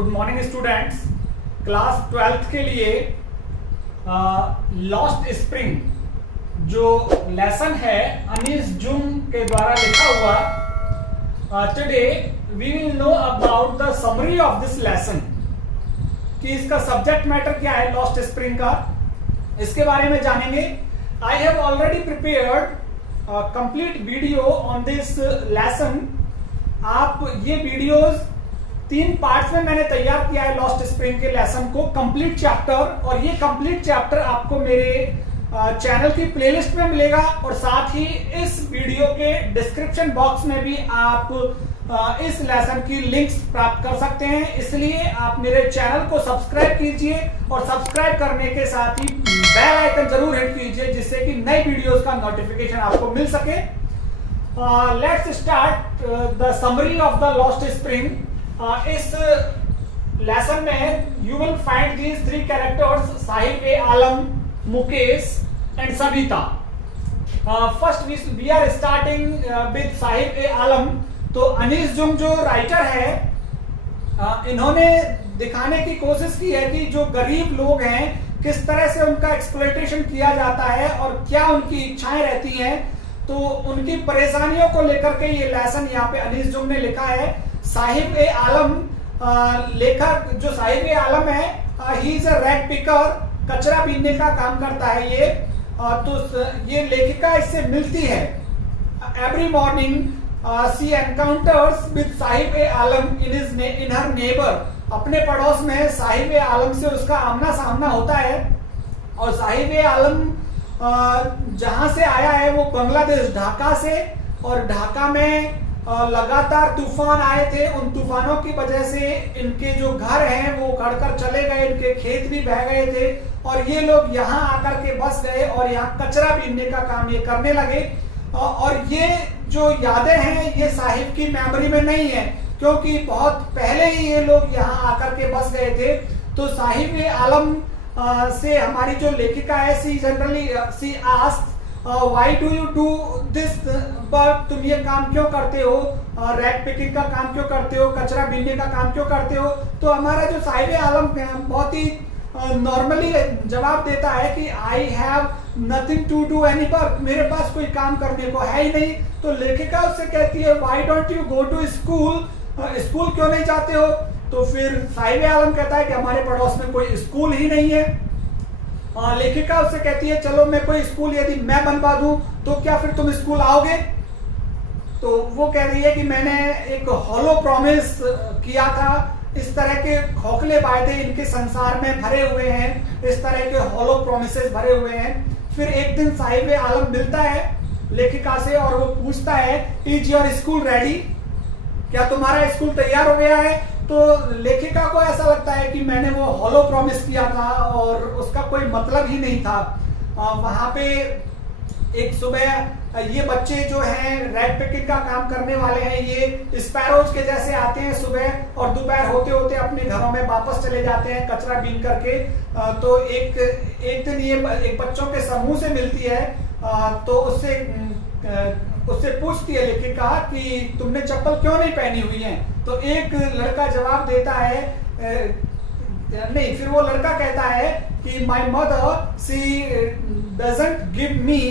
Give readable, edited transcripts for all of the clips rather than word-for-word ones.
Good morning students. Class 12th के लिए lost spring जो लेसन है अनीस जुम के द्वारा लिखा हुआ, today we will know about the summary of this lesson, कि इसका सब्जेक्ट मैटर क्या है लॉस्ट स्प्रिंग का, इसके बारे में जानेंगे। I have already prepared complete video on this lesson. आप ये वीडियोस 3 पार्ट्स में मैंने तैयार किया है लॉस्ट स्प्रिंग के लेसन को, कंप्लीट चैप्टर, और ये कंप्लीट चैप्टर आपको मेरे चैनल की प्लेलिस्ट में मिलेगा और साथ ही इस वीडियो के डिस्क्रिप्शन बॉक्स में भी आप इस लेसन की लिंक्स प्राप्त कर सकते हैं। इसलिए आप मेरे चैनल को सब्सक्राइब कीजिए और सब्सक्राइब करने के साथ ही बेल आइकन जरूर हिट कीजिए, जिससे कि नई वीडियोस का नोटिफिकेशन आपको मिल सके। Let's start the summary of the lost spring. इस लेसन में you will find these 3 characters, Sahib e Alam, Mukesh and Savita. First we are starting with Sahib e Alam. तो अनीस जुम जो राइटर है, इन्होंने दिखाने की कोशिश की है कि जो गरीब लोग हैं किस तरह से उनका एक्सप्लॉयटेशन किया जाता है और क्या उनकी इच्छाएं रहती हैं। तो उनकी परेशानियों को लेकर के ये लेसन यहाँ पे अनीस जुम ने लिखा है। साहिब ए आलम, लेखक जो साहिब ए आलम है, he is a rag picker, कचरा बीनने का काम करता है ये। तो ये लेखिका इससे मिलती है। Every morning she encounters with Sahib e Alam in her neighbour. अपने पड़ोस में साहिब ए आलम से उसका आमना सामना होता है। और साहिब ए आलम जहां से आया है वो बांग्लादेश, ढाका से, और ढाका में लगातार तूफान आए थे। उन तूफानों की वजह से इनके जो घर हैं वो उखड़कर चले गए, इनके खेत भी बह गए थे और ये लोग यहाँ आकर के बस गए और यहाँ कचरा बीनने का काम ये करने लगे। और ये जो यादें हैं ये साहिब की मेमोरी में नहीं है, क्योंकि बहुत पहले ही ये लोग यहाँ आकर के बस गए थे। तो साहिब ए आलम से हमारी जो लेखिका है, she asked why do you do this, but तुम ये काम क्यों करते हो, रैग पिकिंग का काम क्यों करते हो, कचरा बीनने का काम क्यों करते हो। तो हमारा जो साहिब ए आलम बहुत ही नॉर्मली जवाब देता है कि I have nothing to do any work, मेरे पास कोई काम करने को है ही नहीं। तो लेखिका उससे कहती है why don't you go to school, school क्यों नहीं जाते हो। तो फिर साहिब ए आलम कहता है कि हमारे पड़ोस में कोई स्कूल ही नहीं है। लेखिका उससे कहती है चलो मैं कोई स्कूल यदि मैं बनवा दूं तो क्या फिर तुम स्कूल आओगे। तो वो कह रही है कि मैंने एक हॉलो प्रॉमिस किया था। इस तरह के खोखले वायदे इनके संसार में भरे हुए हैं, इस तरह के हॉलो प्रॉमिसेस भरे हुए हैं। फिर एक दिन साहिब ए आलम मिलता है लेखिका से और वो पूछता है इज योर स्कूल रेडी, क्या तुम्हारा स्कूल तैयार हो गया है। तो लेखिका को ऐसा लगता है कि मैंने वो हॉलो प्रॉमिस किया था और उसका कोई मतलब ही नहीं था। वहां पे एक सुबह ये बच्चे जो हैं रैग पिकिंग का काम करने वाले हैं, ये स्पैरोज के जैसे आते हैं सुबह और दोपहर होते होते अपने घरों में वापस चले जाते हैं कचरा बीन करके। तो एक दिन ये एक बच्चों के समूह से मिलती है। तो उससे पूछती है लेखिका कि तुमने चप्पल क्यों नहीं पहनी हुई है। तो एक लड़का जवाब देता है, नहीं, फिर वो लड़का कहता है कि my mother she doesn't give me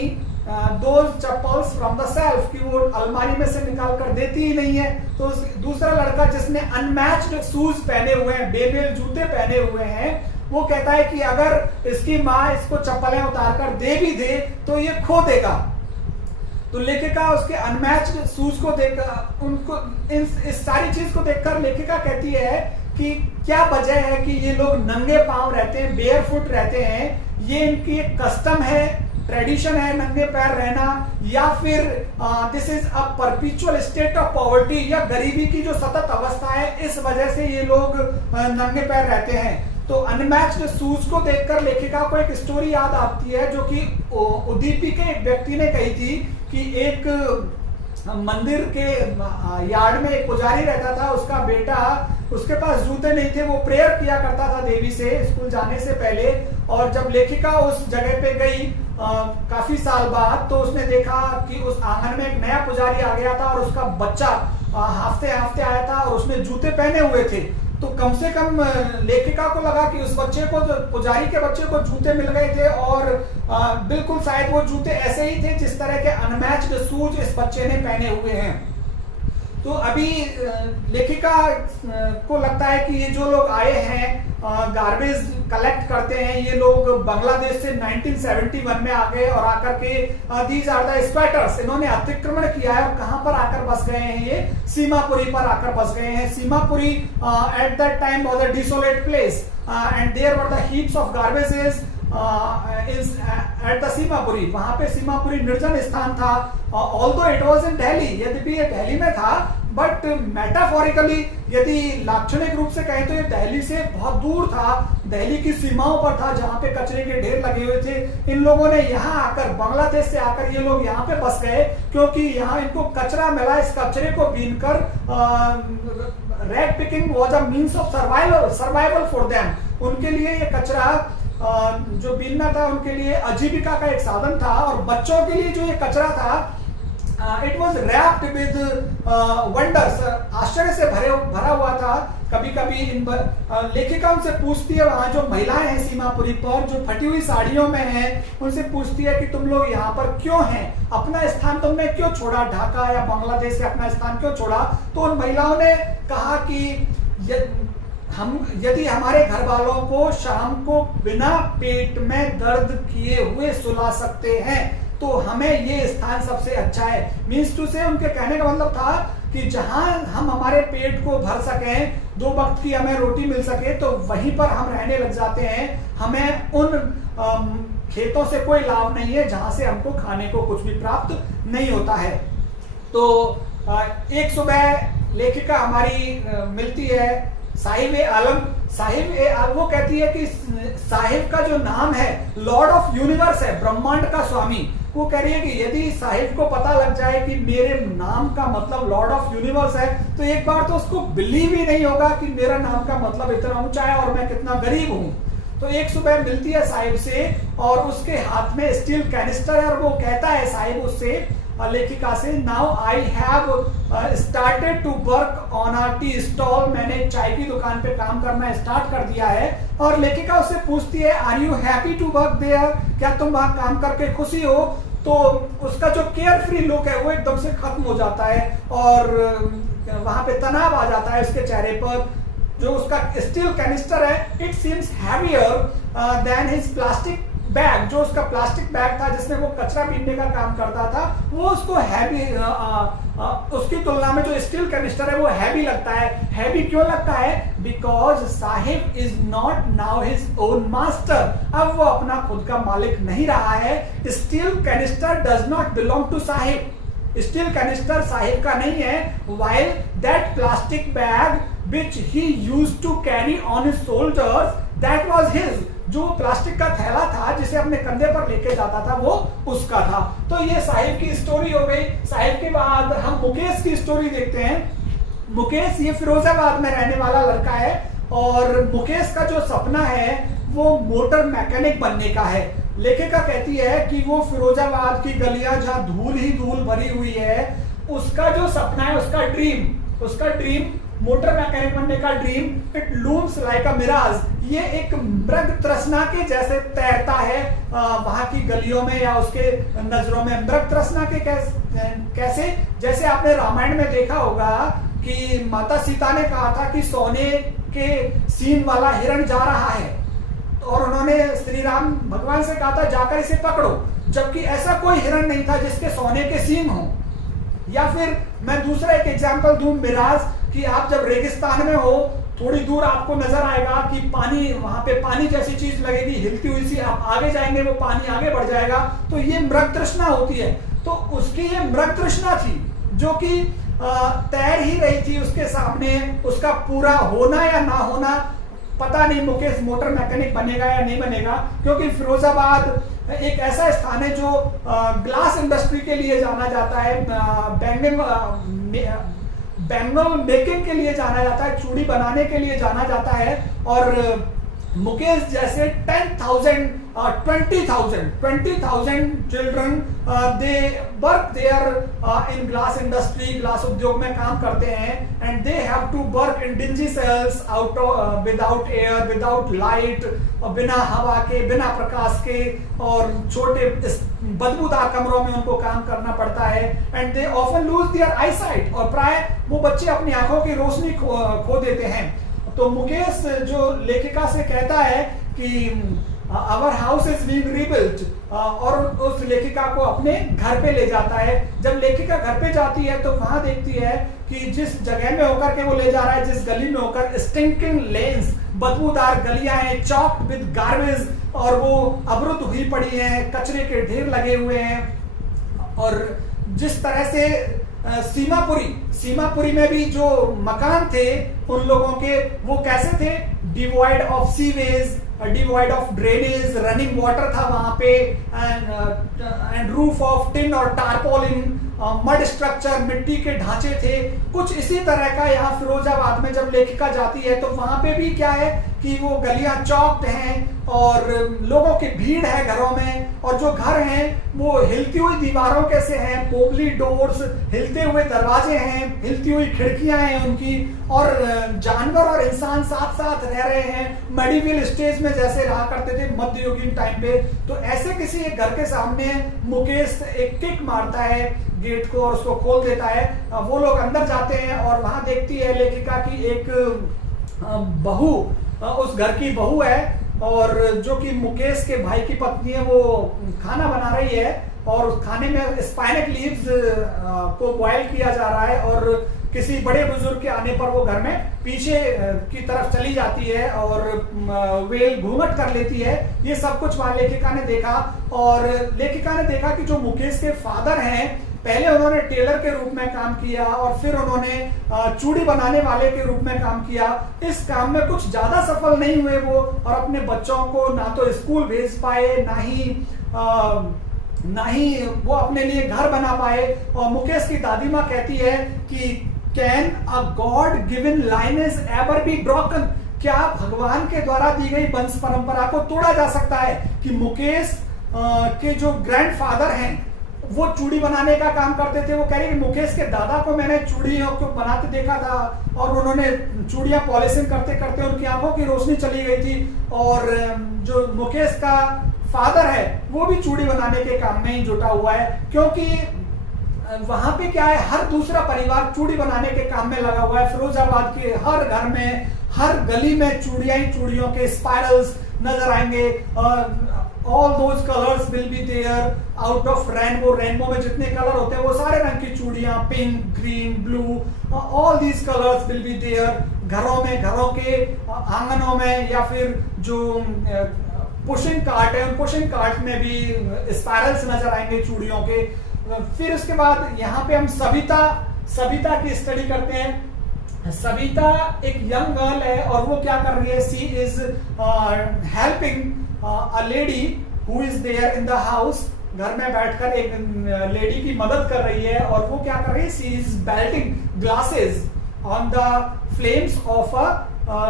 those chappals from the shelf, कि वो अलमारी में से निकाल कर देती ही नहीं है। तो दूसरा लड़का जिसने अनमैच्ड शूज पहने हुए हैं, बेमेल जूते पहने हुए हैं, वो कहता है कि अगर इसकी माँ इसको चप्पलें उतार कर दे भी दे तो ये खो देगा। तो लेखिका उसके अनमैच्ड शूज को देखकर, उनको इस सारी चीज को देखकर लेखिका कहती है कि क्या वजह है कि ये लोग नंगे पांव रहते हैं, बेयर फुट रहते हैं, ये इनकी एक कस्टम है, ट्रेडिशन है नंगे पैर रहना, या फिर this is a perpetual state of poverty, या गरीबी की जो सतत अवस्था है इस वजह से ये लोग नंगे पैर रहते हैं। तो अनमैच्ड शूज को देखकर लेखिका को एक स्टोरी याद आती है जो कि उदीपी के एक व्यक्ति ने कही थी कि एक मंदिर के यार्ड में एक पुजारी रहता था, उसका बेटा, उसके पास जूते नहीं थे, वो प्रेयर किया करता था देवी से स्कूल जाने से पहले। और जब लेखिका उस जगह पे गई काफी साल बाद, तो उसने देखा कि उस आंगन में एक नया पुजारी आ गया था और उसका बच्चा हाफते हाफते आया था और उसने जूते पहने हुए थे। तो कम से कम लेखिका को लगा कि उस बच्चे को, जो पुजारी के बच्चे को जूते मिल गए थे और बिल्कुल शायद वो जूते ऐसे ही थे जिस तरह के अनमैच्ड शूज इस बच्चे ने पहने हुए हैं। तो अभी लेखिका को लगता है कि ये जो लोग आए हैं गार्बेज कलेक्ट करते हैं, ये लोग बांग्लादेश से 1971 में आ गए और आकर के दीज आर द स्क्वैटर्स, इन्होंने अतिक्रमण किया है और कहां पर आकर बस गए हैं, ये सीमापुरी पर आकर बस गए हैं। Seemapuri at that time was a desolate place and there were the heaps of garbages is at the Seemapuri, वहां पे सीमापुरी निर्जन स्थान था। Although it was in Delhi, यद्यपि ये दिल्ली में था, बट मेटाफोरिकली यदि लाक्षणिक रूप से कहें तो ये दिल्ली से बहुत दूर था, दिल्ली की सीमाओं पर था जहां पे कचरे के ढेर लगे हुए थे। इन लोगों ने यहाँ आकर, बांग्लादेश से आकर ये लोग यहाँ पे बस गए क्योंकि यहाँ इनको कचरा मिला। इस कचरे को बीनकर rag picking was a means of survival for them, उनके लिए ये कचरा जो बीनना था उनके लिए आजीविका का एक साधन था। और बच्चों के लिए जो ये कचरा था, it was wrapped with wonders, आश्चर्य से भरा हुआ था। कभी कभी लेखिका उनसे पूछती है, वहां जो महिलाएं हैं सीमापुरी पर जो फटी हुई साड़ियों में हैं, उनसे पूछती है कि तुम लोग यहाँ पर क्यों हैं, अपना स्थान तुमने क्यों छोड़ा, ढाका या बांग्लादेश से अपना स्थान क्यों छोड़ा। तो उन महिलाओं ने कहा कि यदि हमारे घर वालों को शाम को बिना पेट में दर्द किए हुए सुला सकते हैं तो हमें ये स्थान सबसे अच्छा है। मीन्स टू से उनके कहने का मतलब था कि जहां हम हमारे पेट को भर सकें, 2 वक्त की हमें रोटी मिल सके, तो वहीं पर हम रहने लग जाते हैं। हमें उन खेतों से कोई लाभ नहीं है जहां से हमको खाने को कुछ भी प्राप्त नहीं होता है। तो एक सुबह लेखिका हमारी मिलती है साहिब ए आलम। साहिब ए आलम वो कहती है कि साहिब का जो नाम है लॉर्ड ऑफ यूनिवर्स है, ब्रह्मांड का स्वामी। वो कह रही है कि यदि साहिब को पता लग जाए कि मेरे नाम का मतलब लॉर्ड ऑफ यूनिवर्स है तो एक बार तो उसको बिलीव ही नहीं होगा कि मेरा नाम का मतलब इतना ऊंचा है और मैं कितना गरीब हूं। तो एक सुबह मिलती है साहिब से और उसके हाथ में स्टील कैनिस्टर है और वो कहता है साहिब उससे, लेखिका से, now I have started to work on a tea stall, मैंने चाय की दुकान पे काम करना स्टार्ट कर दिया है। और लेखिका उससे पूछती है, are you happy to work there, क्या तुम वहां काम करके खुशी हो। तो उसका जो केयर फ्री लुक है वो एकदम से खत्म हो जाता है और वहां पे तनाव आ जाता है उसके चेहरे पर। जो उसका स्टील कैनिस्टर है, it seems heavier than his plastic bag, जो उसका प्लास्टिक बैग था जिसमें वो कचरा बीनने का काम करता था, वो उसको हैवी, उसकी तुलना में जो स्टील कैनिस्टर है वो हैवी लगता है। हैवी क्यों लगता है? Because Sahib is not now his own master, अब वो अपना खुद का मालिक नहीं रहा है। Steel canister does not belong to Sahib, steel canister Sahib का नहीं है। While that plastic bag which he used to carry on his shoulders, that was his, जो प्लास्टिक का थैला था जिसे अपने कंधे पर लेके जाता था वो उसका था। तो ये साहिब की स्टोरी हो गई। साहिब के बाद हम मुकेश की स्टोरी देखते हैं। मुकेश ये फिरोजाबाद में रहने वाला लड़का है और मुकेश का जो सपना है वो मोटर मैकेनिक बनने का है। लेखिका कहती है कि वो फिरोजाबाद की गलियां जहां धूल ही धूल भरी हुई है, उसका जो सपना है, उसका ड्रीम मोटर मैकेनिक बनने का dream, it looms like a mirage, ये एक मृग तृष्णा के जैसे तैरता है वहां की गलियों में या उसके नजरों में। मृग तृष्णा के कैसे? जैसे आपने रामायण में देखा होगा कि माता सीता ने कहा था कि सोने के सींग वाला हिरण जा रहा है और उन्होंने श्री राम भगवान से कहा था जाकर इसे पकड़ो, जबकि ऐसा कोई हिरण नहीं था जिसके सोने के सींग हो। या फिर मैं दूसरा एक एग्जांपल दूं, मिराज, कि आप जब रेगिस्तान में हो, थोड़ी दूर आपको नजर आएगा कि पानी, वहां पे पानी जैसी चीज लगेगी हिलती हुई सी, आप आगे जाएंगे वो पानी आगे बढ़ जाएगा, तो ये मृग तृष्णा होती है। तो उसकी ये मृग तृष्णा थी जो कि तैर ही रही थी उसके सामने। उसका पूरा होना या ना होना पता नहीं, मुकेश मोटर मैकेनिक बनेगा या नहीं बनेगा, क्योंकि फिरोजाबाद एक ऐसा स्थान है जो ग्लास इंडस्ट्री के लिए जाना जाता है, बैंगल मेकिंग के लिए जाना जाता है, चूड़ी बनाने के लिए जाना जाता है। और मुकेश जैसे 10,000 20,000 children they work there in glass industry, glass उद्योग में काम करते हैं, and they have to work in dingy cells out without air, without light, बिना हवा के, बिना प्रकाश के, और छोटे बदबूदार कमरों में उनको काम करना पड़ता है, and they often lose their eyesight, और प्राय वो बच्चे अपनी आंखों की रोशनी खो देते हैं। तो मुकेश जो लेखिका से कहता है कि our house is being rebuilt, और उस लेखिका को अपने घर पे ले जाता है। जब लेखिका घर पे जाती है तो वहां देखती है कि जिस जगह में होकर के वो ले जा रहा है, जिस गली में होकर, स्टिंकिंग लेन्स, बदबूदार गलियां हैं, चॉक्ड विद गार्बेज, और वो अवरुद्ध हुई पड़ी हैं, कचरे के ढेर लगे हुए हैं। और जिस तरह से सीमापुरी में भी जो मकान थे उन लोगों के, वो कैसे थे? Devoid of sewage, devoid of drainage, running water था वहां पे, एंड रूफ ऑफ टिन और टारपोलिन, मड स्ट्रक्चर, मिट्टी के ढांचे थे। कुछ इसी तरह का यहाँ फिरोजाबाद में जब लेखिका जाती है तो वहां पे भी क्या है कि वो गलियां चौक्ड हैं और लोगों की भीड़ है घरों में, और जो घर हैं वो हिलती हुई दीवारों के से हैं, पोगली डोर्स, हिलते हुए दरवाजे हैं, हिलती हुई खिड़कियां हैं उनकी, और जानवर और इंसान साथ साथ रह रहे हैं, मेडिवल स्टेज में जैसे रहा करते थे मध्ययुगीन टाइम पे। तो ऐसे किसी एक घर के सामने मुकेश एक किक मारता है गेट को और उसको खोल देता है। वो लोग अंदर जाते हैं और वहां देखती है लेखिका की एक बहू, उस घर की बहू है, और जो कि मुकेश के भाई की पत्नी है, वो खाना बना रही है, और उस खाने में स्पाइनक लीव्स को बॉयल किया जा रहा है, और किसी बड़े बुजुर्ग के आने पर वो घर में पीछे की तरफ चली जाती है और वेल घूंघट कर लेती है। ये सब कुछ वहां लेखिका ने देखा, और लेखिका ने देखा कि जो मुकेश के फादर हैं, पहले उन्होंने टेलर के रूप में काम किया और फिर उन्होंने चूड़ी बनाने वाले के रूप में काम किया। इस काम में कुछ ज्यादा सफल नहीं हुए वो, और अपने बच्चों को ना तो स्कूल भेज पाए, ना ही वो अपने लिए घर बना पाए। और मुकेश की दादी माँ कहती है कि can a God given lineage ever be broken, क्या भगवान के द्वारा दी गई वंश परंपरा को तोड़ा जा सकता है? कि मुकेश के जो ग्रैंडफादर हैं वो चूड़ी बनाने का काम करते थे। वो कह रहे कि मुकेश के दादा को मैंने चूड़ियों को बनाते देखा था, और उन्होंने चूड़ियां पॉलिशिंग करते करते उनकी आंखों की रोशनी चली गई थी, और जो मुकेश का फादर है वो भी चूड़ी बनाने के काम में ही जुटा हुआ है, क्योंकि वहां पे क्या है, हर दूसरा परिवार चूड़ी बनाने के काम में लगा हुआ है। फिरोजाबाद के हर घर में, हर गली में चूड़ियां ही चूड़ियों के स्पाइरल्स नजर आएंगे। All those colours will be there out of rainbow, rainbow में जितने कलर होते हैं वो सारे रंग की चूड़ियां, pink, green, blue, all these colours will be there. घरों में, घरों के आंगनों में, या फिर जो पुशिंग कार्ट है, उन पुशिंग कार्ट में भी स्पाइरल्स नजर आएंगे चूड़ियों के। फिर उसके बाद यहाँ पे हम सविता की स्टडी करते हैं। सविता एक यंग गर्ल है, और वो क्या कर रही है, she is helping a lady who is there in the house. घर में बैठकर एक लेडी की मदद कर रही है, और वो क्या कर रही है, she is belting glasses on the flames of a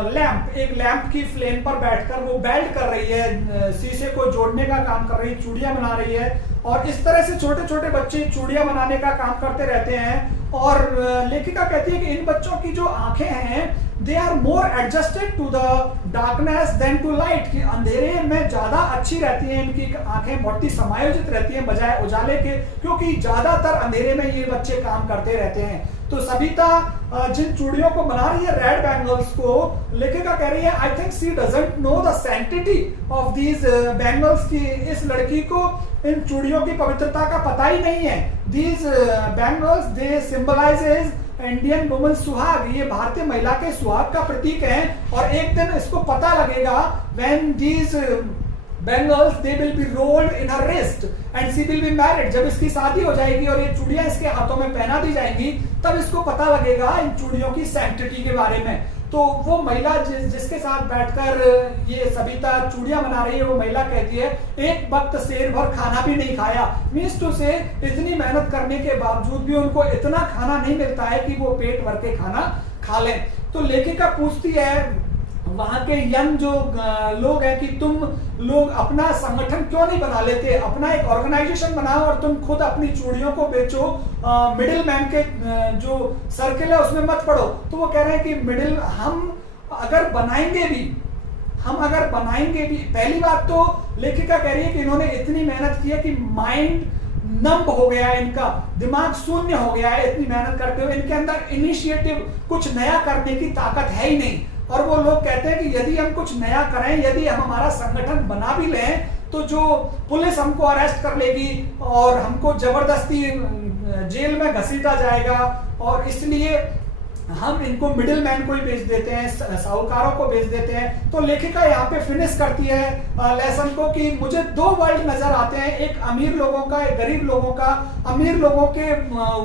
lamp. एक लैंप की फ्लेम पर बैठकर वो बेल्ट कर रही है, शीशे को जोड़ने का काम कर रही है, चूड़ियां बना रही है। और इस तरह से छोटे छोटे बच्चे चूड़ियां बनाने का काम करते रहते हैं। और लेखिका कहती है कि इन बच्चों की जो आंखें हैं, they are more adjusted to the darkness than to light, कि अंधेरे में ज्यादा अच्छी रहती हैं, इनकी आंखें बहुत ही समायोजित रहती हैं बजाय उजाले के, क्योंकि ज्यादातर अंधेरे में ये बच्चे काम करते रहते हैं। तो सविता जिन चूड़ियों को बना रही है, रेड बैंगल्स को, लेखिका कह रही है I think she doesn't know the sanctity of these bangles, की इस लड़की को इन चूड़ियों की पवित्रता का पता ही नहीं है। These bangles they symbolises Indian woman सुहाग, ये भारतीय महिला के सुहाग का प्रतीक है, और एक दिन इसको पता लगेगा when these bangles they will be rolled in her wrist and she will be married। जब इसकी शादी हो जाएगी और ये चूड़ियां इसके हाथों में पहना दी जाएंगी, तब इसको पता लगेगा इन चूड़ियों की सैंक्टिटी के बारे में। तो वो महिला जिसके साथ बैठकर ये सविता चूड़ियां बना रही है, वो महिला कहती है एक वक्त शेर भर खाना भी नहीं खाया। मीन्स टू से इतनी मेहनत करने के बावजूद भी उनको इतना खाना नहीं मिलता है कि वो पेट भर के खाना खा लें। तो लेखिका पूछती है वहां के यंग जो लोग हैं कि तुम लोग अपना संगठन क्यों नहीं बना लेते, अपना एक ऑर्गेनाइजेशन बनाओ और तुम खुद अपनी चूड़ियों को बेचो, मिडिल मैन के जो सर्किल है उसमें मत पड़ो। तो वो कह रहे हैं कि हम अगर बनाएंगे भी, पहली बात तो लेखिका कह रही है कि इन्होंने इतनी मेहनत की है कि माइंड नंब हो गया है, इनका दिमाग शून्य हो गया है इतनी मेहनत करते हुए, इनके अंदर इनिशिएटिव कुछ नया करने की ताकत है ही नहीं। और वो लोग कहते हैं कि यदि हम कुछ नया करें, यदि हम हमारा संगठन बना भी लें, तो जो पुलिस हमको अरेस्ट कर लेगी और हमको जबरदस्ती जेल में घसीटा जाएगा, और इसलिए हम इनको मिडिल मैन को ही बेच देते हैं, साहूकारों को बेच देते हैं। तो लेखिका यहाँ पे फिनिश करती है लेसन को कि मुझे दो वर्ल्ड नजर आते हैं, एक अमीर लोगों का, एक गरीब लोगों का। अमीर लोगों के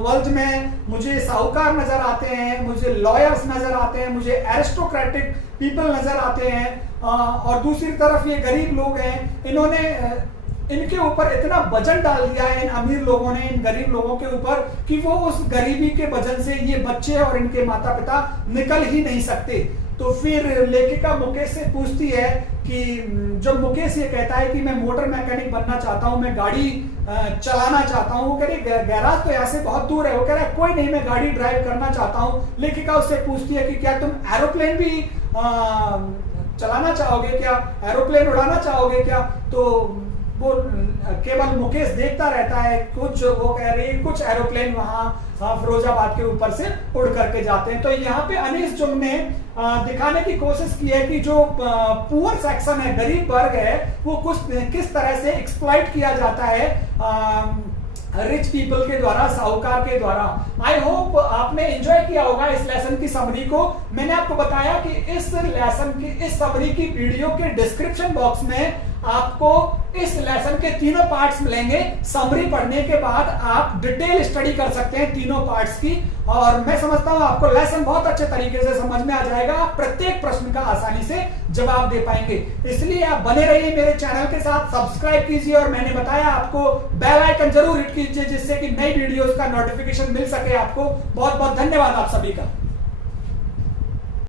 वर्ल्ड में मुझे साहूकार नजर आते हैं, मुझे लॉयर्स नजर आते हैं, मुझे एरिस्टोक्रेटिक पीपल नजर आते हैं, और दूसरी तरफ ये गरीब लोग हैं, इनके ऊपर इतना वजन डाल दिया है इन अमीर लोगों ने इन गरीब लोगों के ऊपर कि वो उस गरीबी के वजन से ये बच्चे और इनके माता पिता निकल ही नहीं सकते। तो फिर लेखिका मुकेश से पूछती है कि जब मुकेश ये कहता है कि मैं मोटर मैकेनिक बनना चाहता हूँ, मैं गाड़ी चलाना चाहता हूँ, वो कह रही गैराज तो यहाँ से बहुत दूर है। वो कह रहा है कोई नहीं, मैं गाड़ी ड्राइव करना चाहता हूँ। लेखिका उससे पूछती है कि क्या तुम एरोप्लेन भी चलाना चाहोगे, क्या एरोप्लेन उड़ाना चाहोगे क्या? तो वो केवल मुकेश देखता रहता है। वो कह रही है कुछ एरोप्लेन वहां फिरोजाबाद के ऊपर से उड़ करके जाते हैं। तो यहाँ पे अनीस जुम ने दिखाने की कोशिश की है कि जो पुअर सेक्शन है, गरीब वर्ग है, वो किस तरह से एक्सप्लॉइट किया जाता है रिच पीपल के द्वारा, साहूकार के द्वारा। आई होप आपने एंजॉय किया होगा इस लेसन की समरी को। मैंने आपको बताया कि इस लेसन की, इस समरी की वीडियो के डिस्क्रिप्शन बॉक्स में आपको इस लेसन के तीनों पार्ट्स मिलेंगे। समरी पढ़ने के बाद आप डिटेल स्टडी कर सकते हैं तीनों पार्ट्स की, और मैं समझता हूं आपको लेसन बहुत अच्छे तरीके से समझ में आ जाएगा। आप प्रत्येक प्रश्न का आसानी से जवाब दे पाएंगे। इसलिए आप बने रहिए मेरे चैनल के साथ, सब्सक्राइब कीजिए, और मैंने बताया आपको बेल आइकन जरूर हिट कीजिए जिससे कि नई वीडियोस का नोटिफिकेशन मिल सके आपको। बहुत बहुत धन्यवाद आप सभी का।